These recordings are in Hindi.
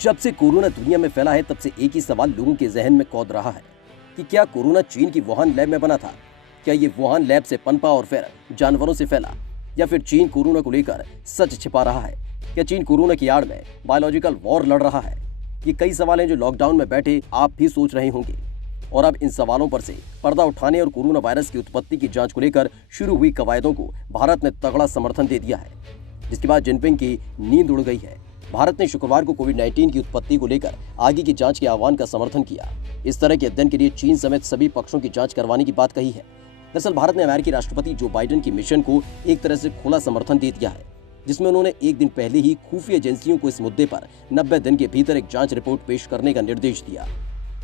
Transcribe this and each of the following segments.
जब से कोरोना दुनिया में फैला है तब से एक ही सवाल लोगों के जहन में कौंध रहा है कि क्या कोरोना चीन की वुहान लैब में बना था। क्या ये वुहान लैब से पनपा और फिर जानवरों से फैला, या फिर चीन कोरोना को लेकर सच छिपा रहा है। क्या चीन कोरोना की आड़ में बायोलॉजिकल वॉर लड़ रहा है। ये कई सवाल हैं जो लॉकडाउन में बैठे आप भी सोच रहे होंगे। और अब इन सवालों पर से पर्दा उठाने और कोरोना वायरस की उत्पत्ति की जांच को लेकर शुरू हुई कवायदों को भारत ने तगड़ा समर्थन दे दिया है, जिसके बाद जिनपिंग की नींद उड़ गई है। भारत ने शुक्रवार को कोविड-19 की उत्पत्ति को लेकर आगे की जांच के आह्वान का समर्थन किया। इस तरह के अध्ययन के लिए चीन समेत सभी पक्षों की जांच करवाने की बात कही है। दरअसल भारत ने अमेरिकी राष्ट्रपति जो बाइडेन की मिशन को एक तरह से खुला समर्थन दे दिया है, जिसमें उन्होंने एक दिन पहले ही खुफिया एजेंसियों को इस मुद्दे पर 90 दिन के भीतर एक जांच रिपोर्ट पेश करने का निर्देश दिया।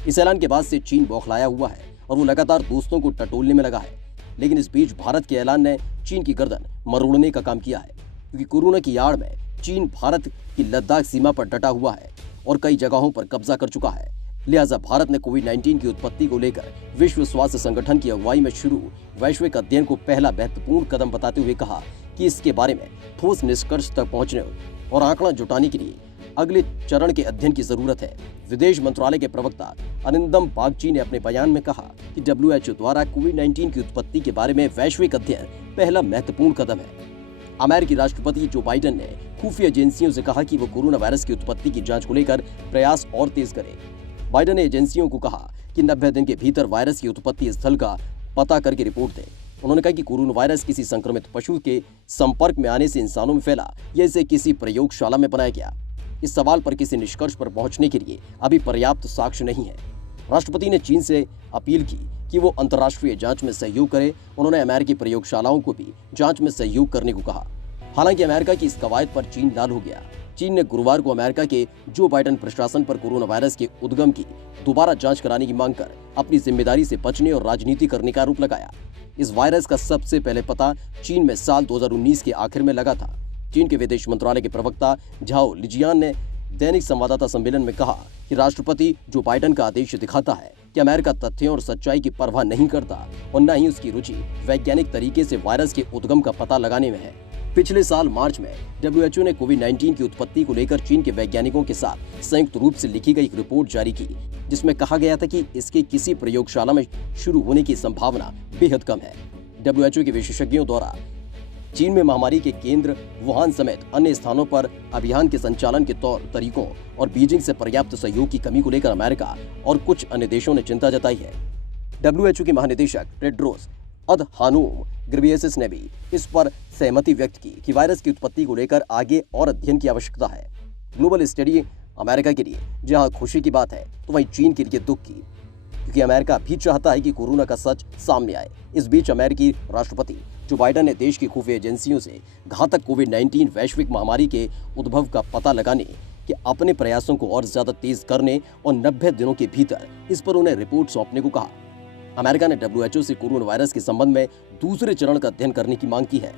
इस ऐलान के बाद से चीन बौखलाया हुआ है और वो लगातार दोस्तों को टटोलने में लगा है। लेकिन इस बीच भारत के ऐलान ने चीन की गर्दन मरोड़ने का काम किया है, क्योंकि कोरोना की आड़ में चीन भारत की लद्दाख सीमा पर डटा हुआ है और कई जगहों पर कब्जा कर चुका है। लिहाजा भारत ने कोविड-19 की उत्पत्ति को लेकर विश्व स्वास्थ्य संगठन की अगुवाई में शुरू वैश्विक अध्ययन को पहला महत्वपूर्ण कदम बताते हुए कहा कि इसके बारे में ठोस निष्कर्ष तक पहुंचने और आंकड़ा जुटाने के लिए अगले चरण के अध्ययन की जरूरत है। विदेश मंत्रालय के प्रवक्ता अरिंदम बागची ने अपने बयान में कहा कि WHO द्वारा कोविड-19 की उत्पत्ति के बारे में वैश्विक अध्ययन पहला महत्वपूर्ण कदम है। अमेरिकी राष्ट्रपति जो बाइडेन ने खुफिया एजेंसियों से कहा कि वो कोरोना वायरस की उत्पत्ति की जांच को लेकर प्रयास और तेज करें। बाइडेन ने एजेंसियों को कहा कि 90 दिन के भीतर वायरस की उत्पत्ति स्थल का पता करके रिपोर्ट दें। उन्होंने कहा कि कोरोना वायरस किसी संक्रमित पशु के संपर्क में आने से इंसानों में फैला या इसे किसी प्रयोगशाला में बनाया गया। इस सवाल पर किसी निष्कर्ष पर पहुंचने के लिए अभी पर्याप्त साक्ष्य नहीं है। राष्ट्रपति ने चीन से अपील की कि वो अंतर्राष्ट्रीय जांच में सहयोग करे। उन्होंने अमेरिकी प्रयोगशालाओं को भी जांच में सहयोग करने को कहा। हालांकि अमेरिका की इस कवायद पर चीन लाल हो गया। चीन ने गुरुवार को अमेरिका के जो बाइडेन प्रशासन पर कोरोना वायरस के उद्गम की दोबारा जांच कराने की मांग कर अपनी जिम्मेदारी से बचने और राजनीति करने का आरोप लगाया। इस वायरस का सबसे पहले पता चीन में साल 2019 के आखिर में लगा था। चीन के विदेश मंत्रालय के प्रवक्ता झाओ लिजियान ने दैनिक संवाददाता सम्मेलन में कहा कि राष्ट्रपति जो बाइडेन का आदेश दिखाता है कि अमेरिका तथ्यों और सच्चाई की परवाह नहीं करता और न ही उसकी रुचि वैज्ञानिक तरीके से वायरस के उद्गम का पता लगाने में है। पिछले साल मार्च में WHO ने कोविड-19 की उत्पत्ति को लेकर चीन के वैज्ञानिकों के साथ संयुक्त रूप से लिखी गई एक रिपोर्ट जारी की, जिसमें कहा गया था कि इसके किसी प्रयोगशाला में शुरू होने की संभावना बेहद कम है। WHO के विशेषज्ञों द्वारा चीन में महामारी के केंद्र वुहान समेत अन्य स्थानों पर अभियान के संचालन के तौर तरीकों और बीजिंग से पर्याप्त सहयोग की कमी को लेकर अमेरिका और कुछ अन्य देशों ने चिंता जताई है। WHO के महानिदेशक टेड्रोस अधहानोम घेब्रेयेसस ने भी इस पर सहमति व्यक्त की कि वायरस की उत्पत्ति को लेकर आगे और अध्ययन की आवश्यकता है। ग्लोबल स्टडी अमेरिका के लिए जहां खुशी की बात है, तो वहीं चीन के लिए दुख की, क्योंकि अमेरिका भी चाहता है कि कोरोना का सच सामने आए। इस बीच अमेरिकी राष्ट्रपति जो बाइडेन ने देश की खुफिया एजेंसियों से घातक कोविड-19 वैश्विक महामारी के उद्भव का पता लगाने के अपने प्रयासों को और ज्यादा तेज करने और 90 दिनों के भीतर इस पर उन्हें रिपोर्ट सौंपने को कहा। अमेरिका ने WHO से कोरोना वायरस के संबंध में दूसरे चरण का अध्ययन करने की मांग की है।